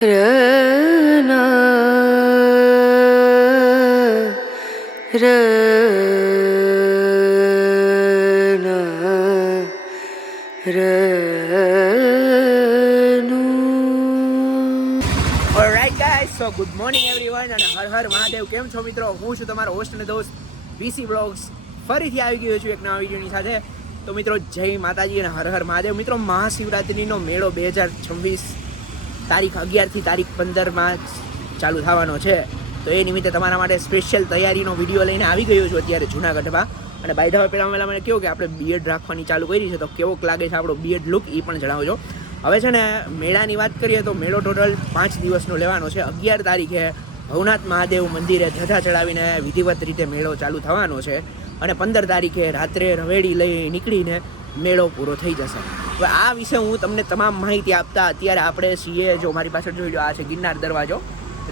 रना रना रनु alright guys, so good morning everyone અને હર હર મહાદેવ. કેમ છો મિત્રો? હું છું તમારો હોસ્ટ અને દોસ્ત વીસી બ્લોગ્સ. ફરીથી આવી ગયો છું એક નવા વિડીયોની સાથે. તો મિત્રો, જય માતાજી અને હર હર મહાદેવ. મિત્રો, મહાશિવરાત્રિનો મેળો 2026 તારીખ 11 થી તારીખ 15 ચાલુ થવાનો છે. તો એ નિમિત્તે તમારા માટે સ્પેશિયલ તૈયારીનો વિડીયો લઈને આવી ગયો છું અત્યારે જૂનાગઢમાં. અને બાય ધ વે પહેલાં મને કહ્યું કે આપણે બીએડ રાખવાની ચાલુ કરી છે, તો કેવોક લાગે છે આપણો બીએડ લુક એ પણ જણાવજો. હવે છે ને, મેળાની વાત કરીએ તો મેળો ટોટલ 5 દિવસનો લેવાનો છે. 11 તારીખે ભવનાથ મહાદેવ મંદિરે ધજા ચડાવીને વિધિવત રીતે મેળો ચાલુ થવાનો છે. અને 15 તારીખે રાત્રે રવેડી લઈ નીકળીને મેળો પૂરો થઈ જશે. હવે આ વિશે હું તમને તમામ માહિતી આપતા અત્યારે આપણે છીએ, જો મારી પાછળ જોઈ લો, આ છે ગિરનાર દરવાજો.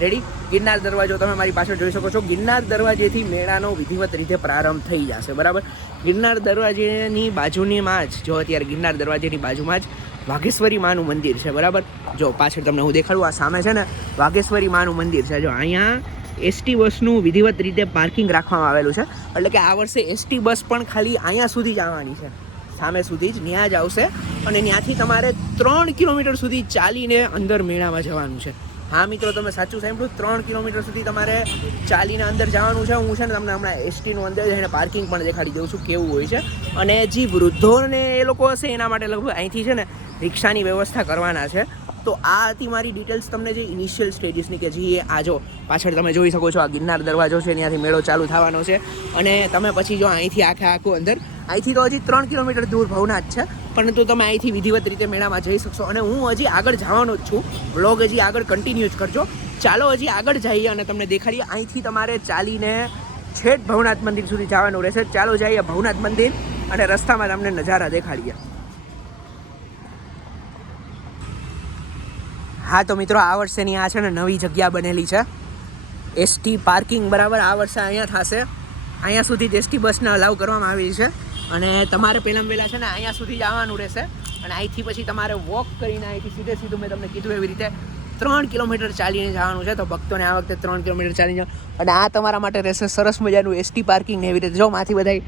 રેડી? ગિરનાર દરવાજો તમે મારી પાછળ જોઈ શકો છો. ગિરનાર દરવાજેથી મેળાનો વિધિવત રીતે પ્રારંભ થઈ જશે, બરાબર. ગિરનાર દરવાજેની બાજુમાં જ, જો અત્યારે ગિરનાર દરવાજેની બાજુમાં જ વાઘેશ્વરી માનું મંદિર છે, બરાબર. જો પાછળ તમને હું દેખાડું, આ સામે છે ને વાઘેશ્વરી માનું મંદિર છે. જો અહીંયા એસટી બસનું વિધિવત રીતે પાર્કિંગ રાખવામાં આવેલું છે. એટલે કે આ વર્ષે એસટી બસ પણ ખાલી અહીંયા સુધી જ આવવાની છે, સામે સુધી જ ત્યાં જ આવશે. અને ત્યાંથી તમારે 3 કિલોમીટર સુધી ચાલીને અંદર મેળામાં જવાનું છે. હા મિત્રો, તમે સાચું સાંભળ્યું, 3 કિલોમીટર સુધી તમારે ચાલીને અંદર જવાનું છે. હું છે ને તમને હમણાં એસટીનું અંદર જઈને પાર્કિંગ પણ દેખાડી દઉં છું કેવું હોય છે. અને જે વૃદ્ધોને એ લોકો હશે એના માટે લગભગ અહીંથી છે ને રિક્ષાની વ્યવસ્થા કરવાના છે. તો આ હતી મારી ડિટેલ્સ તમને, જે ઇનિશિયલ સ્ટેજીસની, કે જે આ જો પાછળ તમે જોઈ શકો છો, આ ગિરનાર દરવાજો છે, ત્યાંથી મેળો ચાલુ થવાનો છે. અને તમે પછી જો અહીંથી આખું અંદર, અહીંથી તો હજી 3 કિલોમીટર દૂર ભવનાથ છે, પરંતુ તમે અહીંથી વિધિવત રીતે મેળામાં જઈ શકશો. અને હું હજી આગળ જવાનો જ છું, વ્લોગ હજી આગળ કન્ટિન્યુ જ કરજો. ચાલો હજી આગળ જઈએ અને તમને દેખાડીએ. અહીંથી તમારે ચાલીને છેક ભવનાથ મંદિર સુધી જવાનું રહેશે. ચાલો જઈએ ભવનાથ મંદિર અને રસ્તામાં તમને નજારા દેખાડીએ. હા તો મિત્રો, આ વર્ષેની આ છે ને નવી જગ્યા બનેલી છે, એસટી પાર્કિંગ, બરાબર. આ વર્ષે અહીંયા થશે. અહીંયા સુધી જ એસટી બસને અલાઉ કરવામાં આવી છે. અને તમારે પહેલાં છે ને અહીંયા સુધી જ આવવાનું રહેશે. અને અહીંથી પછી તમારે વોક કરીને અહીંથી સીધું મેં તમને કીધું એવી રીતે 3 કિલોમીટર ચાલીને જવાનું છે. તો ભક્તોને આ વખતે 3 કિલોમીટર ચાલીને, અને આ તમારા માટે રહેશે સરસ મજાનું એસટી પાર્કિંગ ને એવી રીતે. જો માંથી બધા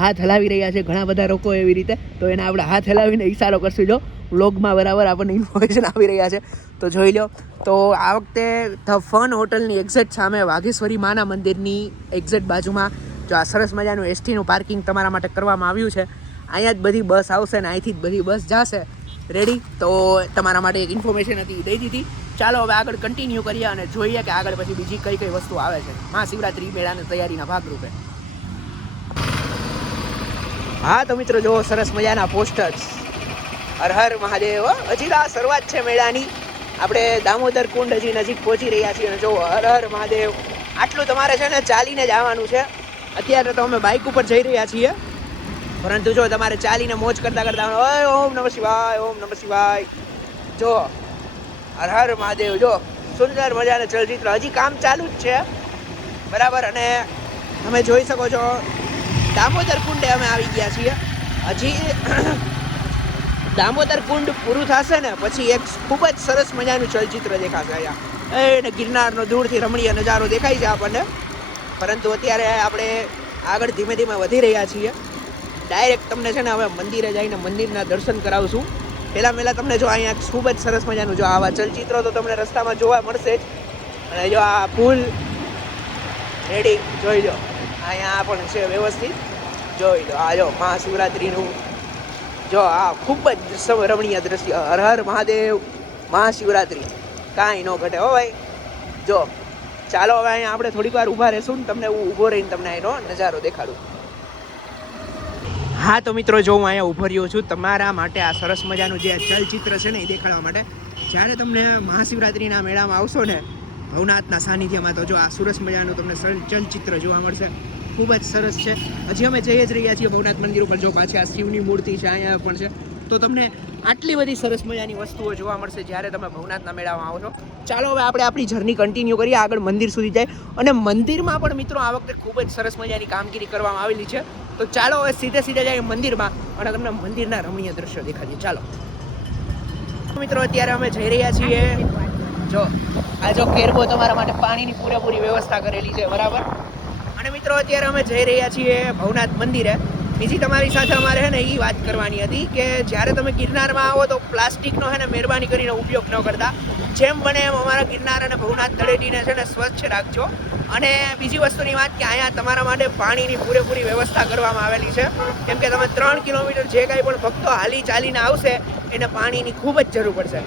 હાથ હલાવી રહ્યા છે, ઘણા બધા લોકો એવી રીતે. તો એને આપણે હાથ હલાવીને ઈશારો કરશું. જો વ્લોગમાં બરાબર આપણને ઇન્ફોર્મેશન આવી રહ્યા છે, તો જોઈ લો. તો આ વખતે ધ ફન હોટલની એક્ઝેક્ટ સામે વાઘેશ્વરી માના મંદિરની એક્ઝેક્ટ બાજુમાં જો આ સરસ મજાનું એસટીનું પાર્કિંગ તમારા માટે કરવામાં આવ્યું છે. અહીંયા જ બધી બસ આવશે ને અહીંથી જ બધી બસ જશે. રેડી? તો તમારા માટે એક ઇન્ફોર્મેશન હતી, દઈ દીધી. ચાલો હવે આગળ કન્ટિન્યુ કરીએ અને જોઈએ કે આગળ પછી બીજી કઈ કઈ વસ્તુ આવે છે મહાશિવરાત્રિ મેળાની તૈયારીના ભાગરૂપે. હા તો મિત્રો, જો સરસ મજાના પોસ્ટર્સ. હર હર મહાદેવ. હજી આ શરૂઆત છે મેળાની. આપણે દામોદર કુંડ હજી નજીક પહોંચી રહ્યા છીએ. અને જો હર હર મહાદેવ, આટલું તમારે છે ને ચાલીને જ આવવાનું છે. અત્યારે તો અમે બાઇક ઉપર જઈ રહ્યા છીએ, પરંતુ જો તમારે ચાલીને મોજ કરતા કરતા ઓમ નમઃ શિવાય, ઓમ નમઃ શિવાય. જો હર હર મહાદેવ. જો સુંદર મજાના ચલચિત્ર, હજી કામ ચાલુ જ છે, બરાબર. અને તમે જોઈ શકો છો દામોદર કુંડે અમે આવી ગયા છીએ. હજી દામોદર કુંડ પૂરું થશે ને પછી એક ખૂબ જ સરસ મજાનું ચલચિત્ર દેખાશે અહીંયા. એને ગિરનારનો દૂરથી રમણીય નજારો દેખાય છે આપણને. પરંતુ અત્યારે આપણે આગળ ધીમે ધીમે વધી રહ્યા છીએ. ડાયરેક્ટ તમને છે ને હવે મંદિરે જઈને મંદિરના દર્શન કરાવશું. પહેલાં તમને જો અહીંયા ખૂબ જ સરસ મજાનું, જો આવા ચલચિત્રો તો તમને રસ્તામાં જોવા મળશે જ. અને જો આ પુલ, રેડી, જોઈ લો. અહીંયા પણ છે વ્યવસ્થિત, જોઈ લો. આ જો મહાશિવરાત્રિનું, જો આ ખૂબ જ રમણીય દ્રશ્ય. હર હર મહાદેવ. મહાશિવરાત્રિ કાંઈ ન ઘટે હો ભાઈ. જો ચાલો હવે અહીંયા આપણે થોડીક વાર ઊભા રહેશું ને તમને હું ઊભો રહીને તમને એનો નજારો દેખાડું. હા તો મિત્રો, જો હું અહીંયા ઊભો રહ્યો છું તમારા માટે આ સરસ મજાનું જે ચલચિત્ર છે ને એ દેખાડવા માટે. જ્યારે તમને મહાશિવરાત્રિના મેળામાં આવશો ને ભવનાથના સાનિધ્યમાં, તો જો આ સરસ મજાનું તમને ચલચિત્ર જોવા મળશે. ખૂબ જ સરસ છે. હજી અમે જઈ જ રહ્યા છીએ ભવનાથ મંદિર ઉપર. જો પાછી આ શિવની મૂર્તિ છે અહીંયા પણ છે. તો તમને આટલી બધી સરસ મજાની વસ્તુઓ જોવા મળશે જ્યારે તમે ભવનાથના મેળામાં આવો છો. ચાલો હવે આપણે આપણી જર્ની કન્ટિન્યુ કરીએ, આગળ મંદિર સુધી જાય. અને મંદિરમાં પણ મિત્રો આ વખતે ખૂબ જ સરસ મજાની કામગીરી કરવામાં આવેલી છે. તો ચાલો હવે સીધે જઈએ મંદિરમાં અને તમને મંદિરના રમણીય દ્રશ્યો દેખાડીએ. ચાલો મિત્રો, અત્યારે અમે જઈ રહ્યા છીએ જો આ જો કેરબો તમારા માટે પાણીની પૂરેપૂરી વ્યવસ્થા કરેલી છે, બરાબર. અને મિત્રો અત્યારે અમે જઈ રહ્યા છીએ ભવનાથ મંદિરે. બીજી તમારી સાથે અમારે છે ને એ વાત કરવાની હતી કે જ્યારે તમે ગિરનારમાં આવો તો પ્લાસ્ટિકનો છે ને મહેરબાની કરીને ઉપયોગ ન કરતા. જેમ બને એમ અમારા ગિરનાર અને ભવનાથ તળેટીને છે ને સ્વચ્છ રાખજો. અને બીજી વસ્તુની વાત કે અહીંયા તમારા માટે પાણીની પૂરેપૂરી વ્યવસ્થા કરવામાં આવેલી છે, કેમ કે તમે 3 કિલોમીટર જે કાંઈ પણ ભક્તો હાલી ચાલીને આવશે એને પાણીની ખૂબ જ જરૂર પડશે.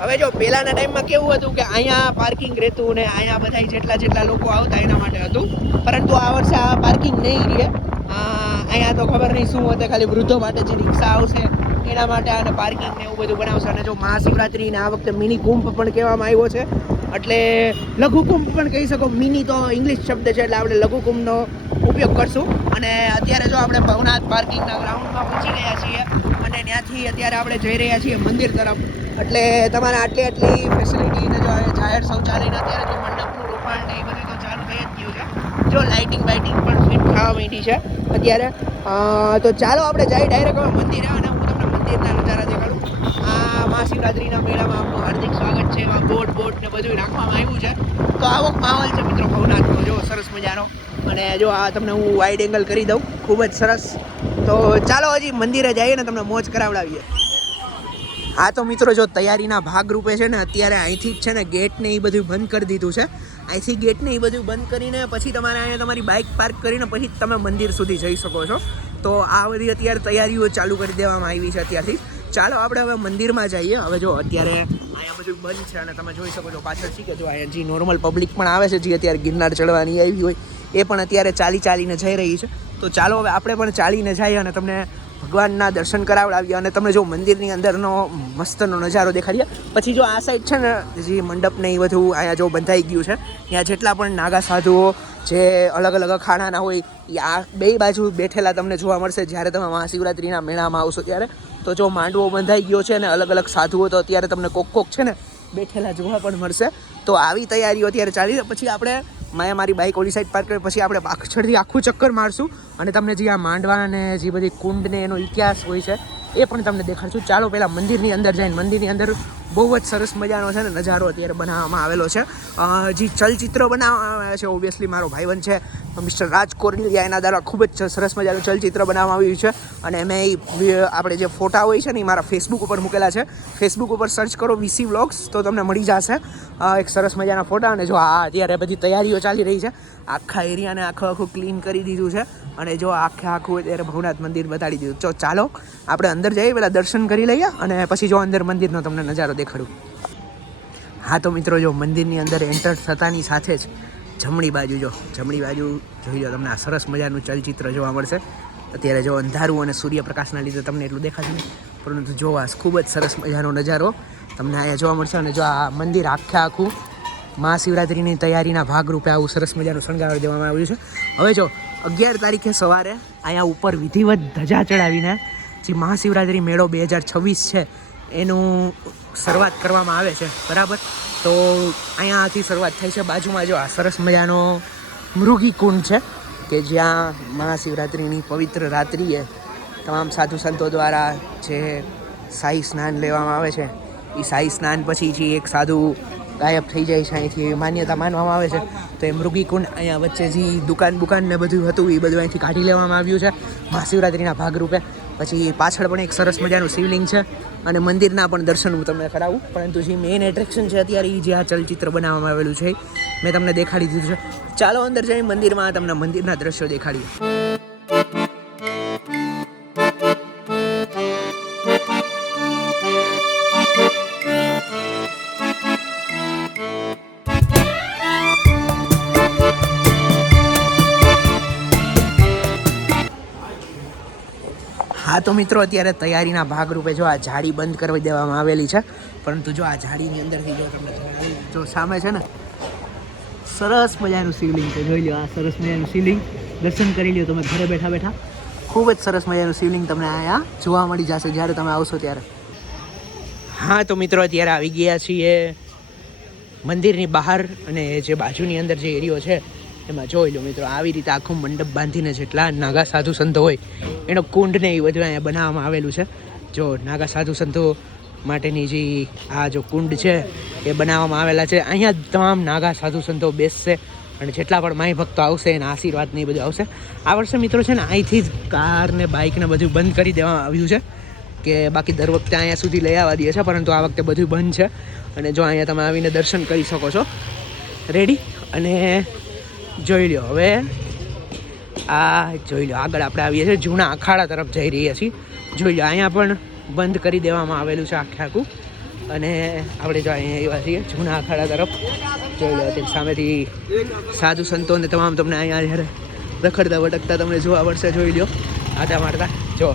હવે જો પહેલાંના ટાઈમમાં કેવું હતું કે અહીંયા પાર્કિંગ રહેતું ને અહીંયા બધા જેટલા લોકો આવતા એના માટે હતું, પરંતુ આ વર્ષે આ પાર્કિંગ નહીં રહે. અહીંયા તો ખબર નહીં શું હોતે, ખાલી વૃદ્ધો માટે જે રિક્ષા આવશે એના માટે અને પાર્કિંગ ને એવું બધું બનાવશે. અને જો મહાશિવરાત્રિને આ વખતે મિની કુંભ પણ કહેવામાં આવ્યો છે, એટલે લઘુ કુંભ પણ કહી શકો. મિની તો ઇંગ્લિશ શબ્દ છે એટલે આપણે લઘુ કુંભનો ઉપયોગ કરશું. અને અત્યારે જો આપણે ભવનાથ પાર્કિંગના ગ્રાઉન્ડમાં પહોંચી ગયા છીએ અને ત્યાંથી અત્યારે આપણે જઈ રહ્યા છીએ મંદિર તરફ. એટલે તમારે આટલી ફેસિલિટી ને જો જાહેર શૌચાલયને અત્યારે જો મંડપનું રોકાણ ને એ બધું તો ચાલુ થઈ જ ગયું છે. જો લાઇટિંગ પણ ફિટ થવા માંડી છે અત્યારે. તો ચાલો આપણે જઈએ ડાયરેક્ટ હવે મંદિરે અને હું તમને મંદિરના નજારા દેખાડું. આ મહાશિવરાત્રિના મેળામાં આપનું હાર્દિક સ્વાગત છે. એમાં બોટ ને બધું રાખવામાં આવ્યું છે. તો આવો માહોલ છે મિત્રો ભવનાથનો, જો સરસ મજાનો. અને જો આ તમને હું વાઇડ એંગલ કરી દઉં, ખૂબ જ સરસ. તો ચાલો હજી મંદિરે જઈએ ને તમને મોજ કરાવડાવીએ. હા તો મિત્રો જો તૈયારીના ભાગરૂપે છે ને અત્યારે અહીંથી જ છે ને ગેટ ને એ બધું બંધ કરી દીધું છે. અહીંથી ગેટ ને એ બધું બંધ કરીને પછી તમારે અહીંયા તમારી બાઇક પાર્ક કરીને પછી તમે મંદિર સુધી જઈ શકો છો. તો આ બધી અત્યારે તૈયારીઓ ચાલુ કરી દેવામાં આવી છે અત્યારથી. ચાલો આપણે હવે મંદિરમાં જઈએ. હવે જો અત્યારે અહીંયા બધું બંધ છે અને તમે જોઈ શકો છો પાછળ શીખે જો અહીંયા જે નોર્મલ પબ્લિક પણ આવે છે, જે અત્યારે ગિરનાર ચડવાની આવી હોય એ પણ અત્યારે ચાલીને જઈ રહી છે. તો ચાલો હવે આપણે પણ ચાલીને જઈએ અને તમને ભગવાનના દર્શન કરાવડાવીએ અને તમને જો મંદિરની અંદરનો મસ્તનો નજારો દેખાડીએ. પછી જો આ સાઈડ છે ને જે મંડપને એ બધું અહીંયા જો બંધાઈ ગયું છે, ત્યાં જેટલા પણ નાગા સાધુઓ જે અલગ અલગ અખાડાના હોય એ આ બે બાજુ બેઠેલા તમને જોવા મળશે જ્યારે તમે મહાશિવરાત્રિના મેળામાં આવશો ત્યારે. તો જો માંડવો બંધાઈ ગયો છે અને અલગ અલગ સાધુઓ તો અત્યારે તમને કોક છે ને બેઠેલા જોવા પણ મળશે. તો આવી તૈયારીઓ અત્યારે ચાલી છે. પછી આપણે મેં મારી બાઇક ઓલી સાઈડ પાર્ક કરી પછી આપણે પાછળથી આખું ચક્કર મારશું અને તમને જે આ માંડવા અને જે બધી કુંડને એનો ઇતિહાસ હોય છે એ પણ તમને દેખાડશું. ચાલો પહેલાં મંદિરની અંદર જઈને મંદિરની અંદર બહુ જ સરસ મજાનો છે ને નજારો અત્યારે બનાવવામાં આવેલો છે. જે ચલચિત્ર બનાવવામાં આવે છે, ઓબ્વિયસલી મારો ભાઈબંધ છે મિસ્ટર રાજ કોરલિયા, એના દ્વારા ખૂબ જ સરસ મજાનું ચલચિત્ર બનાવવામાં આવ્યું છે. અને મેં આપણે જે ફોટા હોય છે ને એ મારા ફેસબુક ઉપર મૂકેલા છે. ફેસબુક ઉપર સર્ચ કરો VC વ્લોગ્સ તો તમને મળી જશે એક સરસ મજાના ફોટા. અને જો આ અત્યારે બધી તૈયારીઓ ચાલી રહી છે. આખા એરિયાને આખું ક્લીન કરી દીધું છે અને જો આખું અત્યારે ભવનાથ મંદિર બતાડી દીધું. તો ચાલો આપણે અંદર જઈએ, પહેલાં દર્શન કરી લઈએ અને પછી જો અંદર મંદિરનો તમને નજારો દેખાડું. હા તો મિત્રો જો મંદિરની અંદર એન્ટર થતાની સાથે જ જમણી બાજુ જોઈ લો તમને આ સરસ મજાનું ચલચિત્ર જોવા મળશે. અત્યારે જો અંધારું અને સૂર્યપ્રકાશના લીધે તમને એટલું દેખાશે નહીં, પરંતુ જો આ ખૂબ જ સરસ મજાનો નજારો તમને અહીંયા જોવા મળશે. અને જો આ મંદિર આખું મહાશિવરાત્રિની તૈયારીના ભાગરૂપે આવું સરસ મજાનું શણગાર દેવામાં આવ્યું છે. હવે જો 11 તારીખે સવારે અહીંયા ઉપર વિધિવત ધજા ચડાવીને જે મહાશિવરાત્રિ મેળો 2026 છે એનું શરૂઆત કરવામાં આવે છે, બરાબર. તો અહીંયાથી શરૂઆત થાય છે. બાજુમાં જો આ સરસ મજાનો મૃગી કુંડ છે કે જ્યાં મહાશિવરાત્રિની પવિત્ર રાત્રિએ તમામ સાધુ સંતો દ્વારા જે શાહી સ્નાન લેવામાં આવે છે એ શાહી સ્નાન પછી જે એક સાધુ ગાયબ થઈ જાય છે અહીંથી એવી માન્યતા માનવામાં આવે છે. તો એ મૃગી કુંડ અહીંયા વચ્ચે જે દુકાન ને બધું હતું એ બધું અહીંથી કાઢી લેવામાં આવ્યું છે મહાશિવરાત્રિના ભાગરૂપે. પછી પાછળ પણ એક સરસ મજાનું શિવલિંગ છે અને મંદિરના પણ દર્શન હું તમને કરાવું. પરંતુ જે મેઇન એટ્રેક્શન છે અત્યારે એ જે આ ચલચિત્ર બનાવવામાં આવેલું છે મેં તમને દેખાડી દીધું છે. ચાલો અંદર જઈ મંદિરમાં તમને મંદિરના દ્રશ્યો દેખાડીએ. હા તો મિત્રો અત્યારે તૈયારીના ભાગરૂપે જો આ જાળી બંધ કરી દેવામાં આવેલી છે, પરંતુ જો આ જાળીની અંદરથી જો તમને જો સામે છે ને સરસ મજાનું શિવલિંગ છે, જોઈ લો આ સરસ મજાનું શિવલિંગ. દર્શન કરી લ્યો તમે ઘરે બેઠા ખૂબ જ સરસ મજાનું શિવલિંગ તમને અહીંયા જોવા મળી જશે જ્યારે તમે આવશો ત્યારે. હા તો મિત્રો અત્યારે આવી ગયા છીએ મંદિરની બહાર અને જે બાજુની અંદર જે એરિયો છે એમાં જોઈ લો મિત્રો આવી રીતે આખું મંડપ બાંધીને જેટલા નાગા સાધુ સંતો હોય એનો કુંડ ને એ બધું અહીંયા બનાવવામાં આવેલું છે. જો નાગા સાધુ સંતો માટેની જે આ જો કુંડ છે એ બનાવવામાં આવેલા છે. અહીંયા તમામ નાગા સાધુ સંતો બેસશે અને જેટલા પણ માઈ ભક્તો આવશે એના આશીર્વાદ ને એ બધું આવશે. આ વર્ષે મિત્રો છે ને અહીંથી જ કાર ને બાઇક ને બધું બંધ કરી દેવામાં આવ્યું છે કે બાકી દર વખતે અહીંયા સુધી લઈ આવવા દે છે, પરંતુ આ વખતે બધું બંધ છે. અને જો અહીંયા તમે આવીને દર્શન કરી શકો છો. રેડી? અને જોઈ લો હવે આ જોઈ લો આગળ આપણે આવીએ છીએ જૂના અખાડા તરફ જઈ રહ્યા છીએ. જોઈ લો અહીંયા પણ બંધ કરી દેવામાં આવેલું છે આખે આખું. અને આપણે જો અહીંયા એવા છીએ જૂના અખાડા તરફ. જોઈ લો તે સામેથી સાધુ સંતો ને તમામ તમને અહીંયા જ્યારે રખડતા ભટકતા તમને જોવા મળશે. જોઈ લો આટા મારતા જો.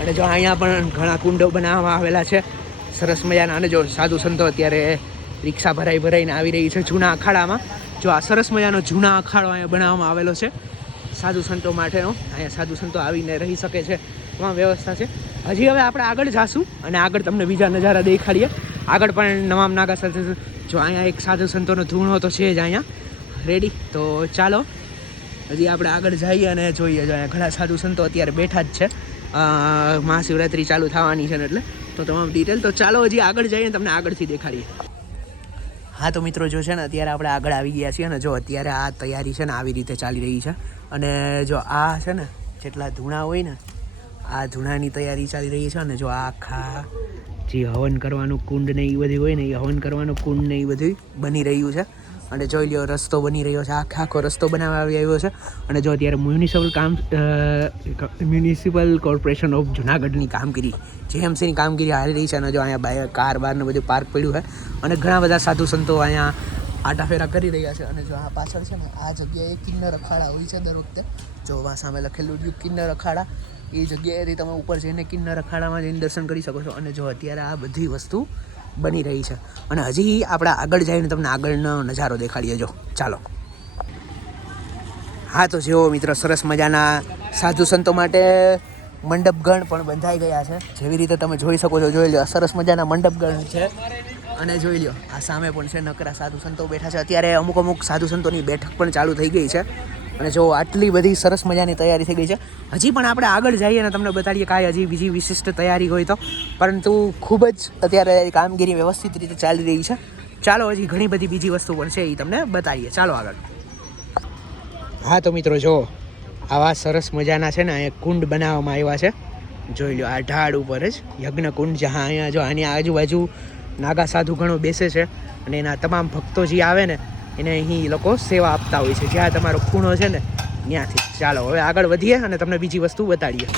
અને જો અહીંયા પણ ઘણા કુંડો બનાવવામાં આવેલા છે સરસ મજાના. અને જો સાધુ સંતો અત્યારે રિક્ષા ભરાઈને આવી રહી છે જૂના અખાડામાં. જો આ સરસ મજાનો જૂના અખાડો અહીંયા બનાવવામાં આવેલો છે સાધુ સંતો માટેનો. અહીંયા સાધુ સંતો આવીને રહી શકે છે, તમામ વ્યવસ્થા છે. હજી હવે આપણે આગળ જાશું અને આગળ તમને બીજા નજારા દેખાડીએ. આગળ પણ નવામ નાગા સાથે જો અહીંયા એક સાધુ સંતોનો ધૂણો તો છે જ અહીંયા. રેડી? તો ચાલો હજી આપણે આગળ જઈએ અને જોઈએ. જો અહીંયા ઘણા સાધુ સંતો અત્યારે બેઠા જ છે. મહાશિવરાત્રિ ચાલુ થવાની છે ને એટલે તો તમામ ડિટેલ. તો ચાલો હજી આગળ જઈએ તમને આગળથી દેખાડીએ. હા તો મિત્રો જો છે ને અત્યારે આપણે આગળ આવી ગયા છીએ અને જો અત્યારે આ તૈયારી છે ને આવી રીતે ચાલી રહી છે. અને જો આ છે ને જેટલા ધૂણા હોય ને આ ધૂણાની તૈયારી ચાલી રહી છે. અને જો આ આખા જે હવન કરવાનું કુંડ ને એ બધું હોય ને એ હવન કરવાનું કુંડ ને એ બધું બની રહ્યું છે. અને જોઈ લો રસ્તો બની રહ્યો છે, આખો રસ્તો બનાવવા આવ્યો છે. અને જો અત્યારે મ્યુનિસિપલ કોર્પોરેશન ઓફ જુનાગઢની કામગીરી જેએમસીની કામગીરી હારી રહી છે. અને જો અહીંયા કાર બાર ને બધું પાર્ક પડ્યું છે અને ઘણા બધા સાધુ સંતો અહીંયા આટાફેરા કરી રહ્યા છે. અને જો આ પાછળ છે ને આ જગ્યાએ કિન્નર અખાડા હોય છે દર વખતે. જો આ સામે લખેલું રહ્યું કિન્નર અખાડા, એ જગ્યાએથી તમે ઉપર જઈને કિન્નર અખાડામાં જઈને દર્શન કરી શકો છો. અને જો અત્યારે આ બધી વસ્તુ બની રહી છે. અને હજી આપણે આગળ જઈને તમને આગળનો નજારો દેખાડીએ. જો ચાલો. હા તો જેવો મિત્રો સરસ મજાના સાધુ સંતો માટે મંડપગણ પણ બંધાઈ ગયા છે. જેવી રીતે તમે જોઈ શકો છો. જોઈ લો સરસ મજાના મંડપગણ છે. અને જોઈ લો આ સામે પણ છે નકરા સાધુ સંતો બેઠા છે. અત્યારે અમુક સાધુ સંતોની બેઠક પણ ચાલુ થઈ ગઈ છે. અને જો આટલી બધી સરસ મજાની તૈયારી થઈ ગઈ છે. હજી પણ આપણે આગળ જઈએ અને તમને બતાડીએ કાંઈ હજી બીજી વિશિષ્ટ તૈયારી હોય તો, પરંતુ ખૂબ જ અત્યારે કામગીરી વ્યવસ્થિત રીતે ચાલી રહી છે. ચાલો હજી ઘણી બધી બીજી વસ્તુ પણ છે એ તમને બતાડીએ. ચાલો આગળ. હા તો મિત્રો જો આવા સરસ મજાના છે ને અહીંયા કુંડ બનાવવામાં આવ્યા છે. જોઈ લો આ ઢાળ ઉપર જ યજ્ઞ કુંડ, જ્યાં અહીંયા જો આની આજુબાજુ નાગા સાધુ ગણો બેસે છે અને એના તમામ ભક્તો જે આવે ને એને અહીં લોકો સેવા આપતા હોય છે. જ્યાં તમારો ખૂણો છે ને ત્યાંથી. ચાલો હવે આગળ વધીએ અને તમને બીજી વસ્તુ બતાડીએ.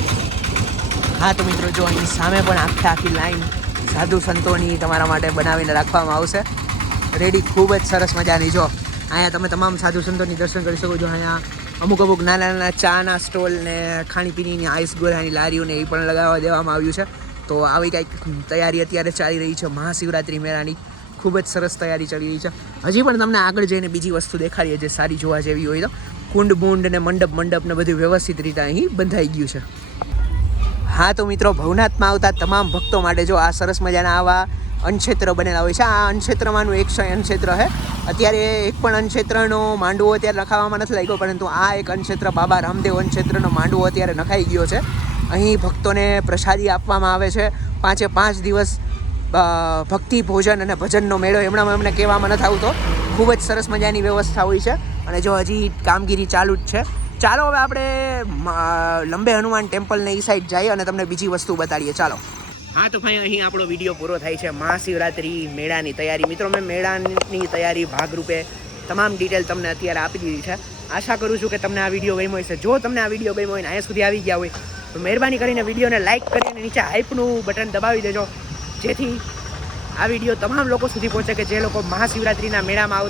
હા તો મિત્રો જો અહીં સામે પણ આખી લાઈન સાધુ સંતોની તમારા માટે બનાવીને રાખવામાં આવશે. રેડી? ખૂબ જ સરસ મજાની. જો અહીંયા તમે તમામ સાધુ સંતોની દર્શન કરી શકો છો. અહીંયા અમુક નાના ચાના સ્ટોલ ને ખાણીપીણીની આઈસ ગોળાની લારીઓને એ પણ લગાવવા દેવામાં આવ્યું છે. તો આવી કંઈક તૈયારી અત્યારે ચાલી રહી છે મહાશિવરાત્રિ મેળાની. ખૂબ જ સરસ તૈયારી ચાલી રહી છે. હજી પણ તમને આગળ જઈને બીજી વસ્તુ દેખાડીએ જે સારી જોવા જેવી હોય તો. કુંડ બુંડ ને મંડપ ને બધું વ્યવસ્થિત રીતે અહીં બંધાઈ ગયું છે. હા તો મિત્રો ભવનાથમાં આવતા તમામ ભક્તો માટે જો આ સરસ મજાના આવા અન્નક્ષેત્ર બનેલા હોય છે. આ અન્નક્ષેત્રમાંનું એક અન્નક્ષેત્ર છે. અત્યારે એક પણ અન્નક્ષેત્રનો માંડવો અત્યારે નખાવામાં નથી લાગ્યો, પરંતુ આ એક અન્નક્ષેત્ર બાબા રામદેવ અન્નક્ષેત્રનો માંડવો અત્યારે નખાઈ ગયો છે. અહીં ભક્તોને પ્રસાદી આપવામાં આવે છે. 5 દિવસ ભક્તિ ભોજન અને ભજનનો મેળો એમને કહેવામાં નથી આવતો. ખૂબ જ સરસ મજાની વ્યવસ્થા હોય છે. અને જો હજી કામગીરી ચાલુ જ છે. ચાલો હવે આપણે લંબે હનુમાન ટેમ્પલને એ સાઈડ જઈએ અને તમને બીજી વસ્તુ બતાડીએ. ચાલો. હા તો ભાઈ અહીં આપણો વિડીયો પૂરો થાય છે. મહાશિવરાત્રિ મેળાની તૈયારી. મિત્રો મેં મેળાની તૈયારી ભાગરૂપે તમામ ડિટેલ તમને અત્યારે આપી દીધી છે. આશા કરું છું કે તમને આ વિડીયો ગમ્યો હશે. જો તમને આ વિડીયો ગમ્યો હોય ને અહીંયા સુધી આવી ગયા હોય તો મહેરબાની કરીને વિડીયોને લાઇક કરીને નીચે હાઈપનું બટન દબાવી દેજો, જેથી આ વિડીયો તમામ લોકો સુધી પહોંચે કે જે લોકો મહાશિવરાત્રિના મેળામાં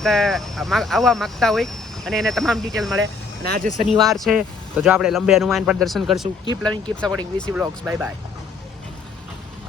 આવવા માગતા હોય અને એને તમામ ડિટેલ મળે. અને આજે શનિવાર છે તો જો આપણે લંબે હનુમાન પર દર્શન કરશું. કીપ લવિંગ, keep supporting VC Vlogs. Bye bye.